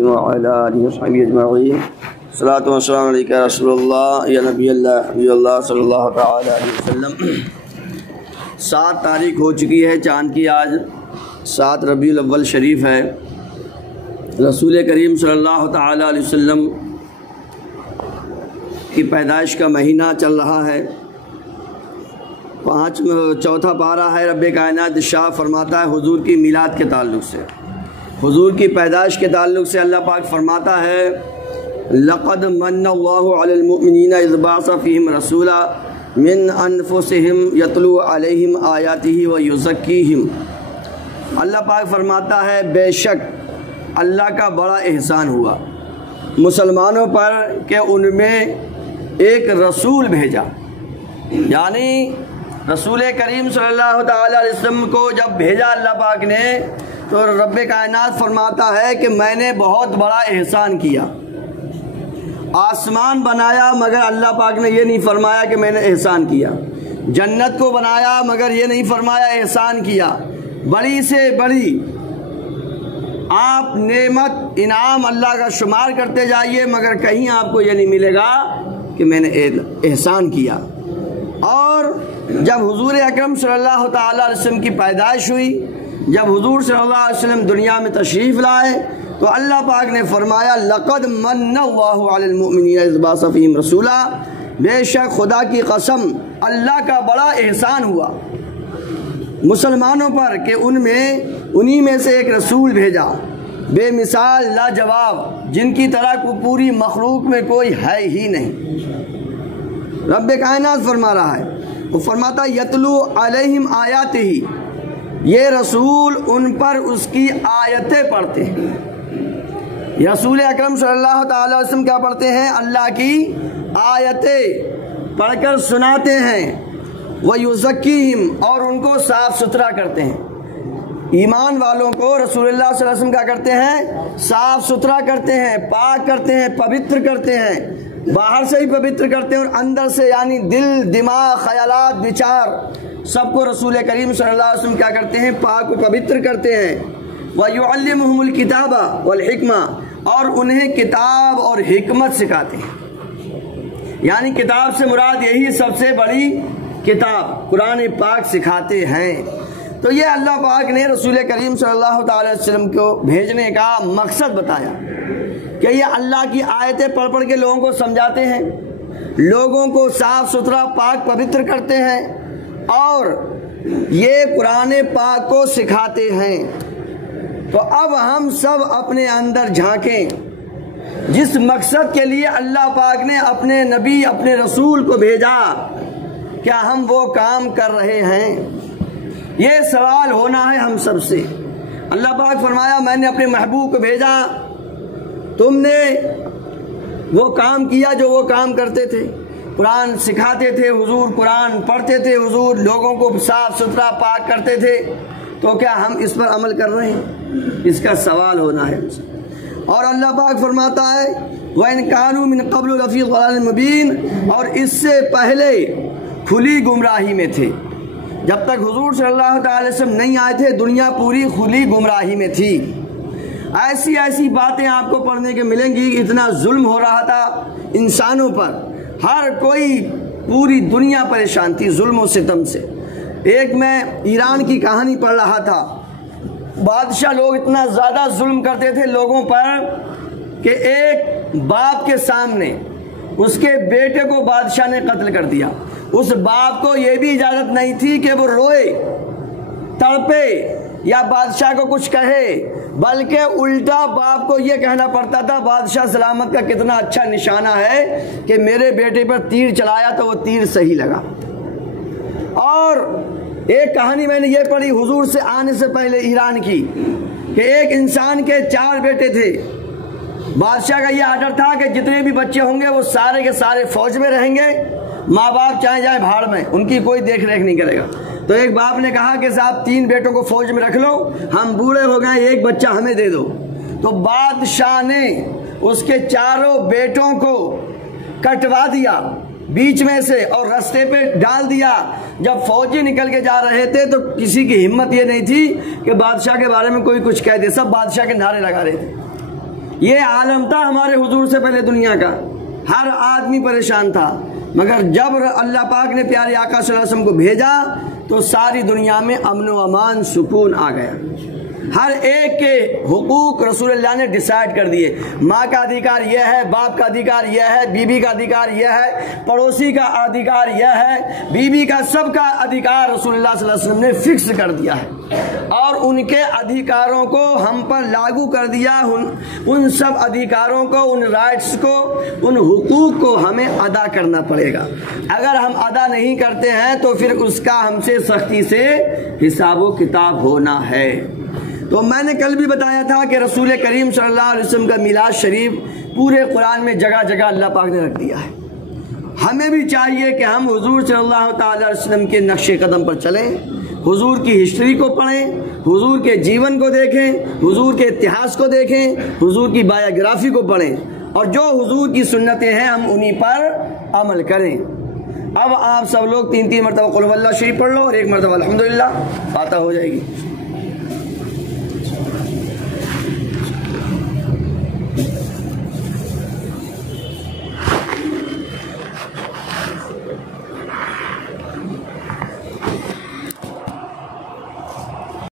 وعلى آله وصحبه أجمعين الصلاة والسلام عليك يا رسول الله يا نبي الله صلی اللہ تعالی علیہ وسلم۔ 7 تاریخ ہو چکی ہے چاند کی، آج 7 ربیع الاول شریف ہے۔ رسول کریم صلی اللہ تعالی علیہ وسلم کی پیدائش کا مہینہ چل رہا ہے۔ 4واں پارہ ہے۔ رب کائنات ارشاد فرماتا ہے حضور کی میلاد کے تعلق سے، حضور کی پیدائش کے تعلق سے اللہ پاک فرماتا ہے لقد من اللہ علی المؤمنین اذ بعث فیہم رسولا من انفسہم یتلو علیہم آیاتہ ویزکیہم۔ اللہ پاک فرماتا ہے بے شک اللہ کا بڑا احسان ہوا مسلمانوں پر کہ ان میں ایک رسول بھیجا، یعنی رسول کریم صلی اللہ تعالی علیہ وسلم کو جب بھیجا اللہ پاک نے تو رب کائنات فرماتا ہے کہ میں نے بہت بڑا احسان کیا۔ آسمان بنایا مگر اللہ پاک نے یہ نہیں فرمایا کہ میں نے احسان کیا، جنت کو بنایا مگر یہ نہیں فرمایا احسان کیا۔ بڑی سے بڑی آپ نعمت انعام اللہ کا شمار کرتے جائیے مگر کہیں آپ کو یہ نہیں ملے گا کہ میں نے احسان کیا۔ اور جب حضور اکرم صلی اللہ تعالی علیہ وسلم کی پیدائش ہوئی، جب حضور صلی اللہ علیہ وسلم دنیا میں تشریف لائے تو اللہ پاک نے فرمایا لقد من اللہ علی المؤمنین اذ بعث فیہم رسولا، بے شک خدا کی قسم اللہ کا بڑا احسان ہوا مسلمانوں پر کہ انہی میں سے ایک رسول بھیجا، بے مثال لاجواب، جن کی طرح کو پوری مخلوق میں کوئی ہے ہی نہیں۔ رب کائنات فرما رہا ہے، وہ فرماتا یتلو علیہم آیاتہ، یہ رسول ان پر اس کی آیتیں پڑھتے ہیں۔ رسول اکرم صلی اللہ تعالی وسلم کیا پڑھتے ہیں؟ اللہ کی آیتیں پڑھ کر سناتے ہیں۔ وَيُزَكِّيهِمْ، اور ان کو صاف ستھرا کرتے ہیں۔ ایمان والوں کو رسول اللہ صلی اللہ علیہ وسلم کیا کرتے ہیں؟ صاف ستھرا کرتے ہیں، پاک کرتے ہیں، پوتر کرتے ہیں۔ باہر سے ہی پوتر کرتے ہیں اور اندر سے یعنی دل، دماغ، خیالات، وچار سب کو رسول کریم صلی اللہ علیہ وسلم کیا کرتے ہیں؟ پاک و پوتر کرتے ہیں۔ وَيُعَلِّمُهُمُ الْكِتَابَ وَالْحِكْمَةَ، اور انہیں کتاب اور حکمت سکھاتے ہیں، یعنی کتاب سے مراد یہی سب سے بڑی کتاب قرآن پاک سکھاتے ہیں۔ تو یہ اللہ پاک نے رسول کریم صلی اللہ تعالی وسلم کو بھیجنے کا مقصد بتایا کہ یہ اللہ کی آیتیں پڑھ پڑھ کے لوگوں کو سمجھاتے ہیں، لوگوں کو صاف ستھرا پاک پوتر کرتے ہیں اور یہ قرآن پاک کو سکھاتے ہیں۔ تو اب ہم سب اپنے اندر جھانکیں، جس مقصد کے لیے اللہ پاک نے اپنے نبی اپنے رسول کو بھیجا، کیا ہم وہ کام کر رہے ہیں؟ یہ سوال ہونا ہے ہم سب سے۔ اللہ پاک فرمایا میں نے اپنے محبوب کو بھیجا، تم نے وہ کام کیا جو وہ کام کرتے تھے، قرآن سکھاتے تھے حضور، قرآن پڑھتے تھے حضور، لوگوں کو صاف ستھرا پاک کرتے تھے، تو کیا ہم اس پر عمل کر رہے ہیں؟ اس کا سوال ہونا ہے۔ اور اللہ پاک فرماتا ہے وَإِن كَانُوا مِن قَبْلُ لَفِي ضَلَالٍ مُبِينٍ، اور اس سے پہلے کھلی گمراہی میں تھے۔ جب تک حضور صلی اللہ تعالی وسلم نہیں آئے تھے دنیا پوری کھلی گمراہی میں تھی۔ ایسی باتیں آپ کو پڑھنے کے ملیں گی، اتنا ظلم ہو رہا تھا انسانوں پر، ہر کوئی پوری دنیا پریشان تھی ظلم و ستم سے۔ ایک میں ایران کی کہانی پڑھ رہا تھا، بادشاہ لوگ اتنا زیادہ ظلم کرتے تھے لوگوں پر کہ ایک باپ کے سامنے اس کے بیٹے کو بادشاہ نے قتل کر دیا۔ اس باپ کو یہ بھی اجازت نہیں تھی کہ وہ روئے، تڑپے یا بادشاہ کو کچھ کہے، بلکہ الٹا باپ کو یہ کہنا پڑتا تھا بادشاہ سلامت کا کتنا اچھا نشانہ ہے کہ میرے بیٹے پر تیر چلایا تو وہ تیر صحیح لگا۔ اور ایک کہانی میں نے یہ پڑھی حضور سے آنے سے پہلے ایران کی کہ ایک انسان کے 4 بیٹے تھے، بادشاہ کا یہ آرڈر تھا کہ جتنے بھی بچے ہوں گے وہ سارے کے سارے فوج میں رہیں گے، ماں باپ چاہے جائے بھاڑ میں، ان کی کوئی دیکھ ریکھ نہیں کرے گا۔ تو ایک باپ نے کہا کہ صاحب 3 بیٹوں کو فوج میں رکھ لو، ہم بوڑھے ہو گئے، ایک بچہ ہمیں دے دو۔ تو بادشاہ نے اس کے 4 بیٹوں کو کٹوا دیا بیچ میں سے اور رستے پہ ڈال دیا۔ جب فوجی نکل کے جا رہے تھے تو کسی کی ہمت یہ نہیں تھی کہ بادشاہ کے بارے میں کوئی کچھ کہہ دے، سب بادشاہ کے نعرے لگا رہے تھے۔ یہ عالم تھا ہمارے حضور سے پہلے دنیا کا، ہر آدمی پریشان تھا، مگر جب اللہ پاک نے پیارے آقا صلی اللہ علیہ وسلم کو بھیجا تو ساری دنیا میں امن و امان سکون آ گیا۔ ہر ایک کے حقوق رسول اللہ نے ڈیسائیڈ کر دیے، ماں کا ادھیکار یہ ہے، باپ کا ادھیکار یہ ہے، بیوی کا ادھیکار یہ ہے، پڑوسی کا ادھیکار یہ ہے، بیوی کا، سب کا ادھیکار رسول اللہ صلی اللہ علیہ وسلم نے فکس کر دیا ہے، اور ان کے ادھیکاروں کو ہم پر لاگو کر دیا۔ ان سب ادھیکاروں کو، ان رائٹس کو، ان حقوق کو ہمیں ادا کرنا پڑے گا۔ اگر ہم ادا نہیں کرتے ہیں تو پھر اس کا ہم سے سختی سے حساب و کتاب ہونا ہے۔ تو میں نے کل بھی بتایا تھا کہ رسول کریم صلی اللہ علیہ وسلم کا میلاد شریف پورے قرآن میں جگہ جگہ اللہ پاک نے رکھ دیا ہے۔ ہمیں بھی چاہیے کہ ہم حضور صلی اللہ تعالی علیہ وسلم کے نقش قدم پر چلیں، حضور کی ہسٹری کو پڑھیں، حضور کے جیون کو دیکھیں، حضور کے اتہاس کو دیکھیں، حضور کی بایوگرافی کو پڑھیں، اور جو حضور کی سنتیں ہیں ہم انہی پر عمل کریں۔ اب آپ سب لوگ 3 مرتبہ قل هو اللہ شریف پڑھ لو اور 1 مرتبہ الحمدللہ، فاتحہ ہو جائے گی۔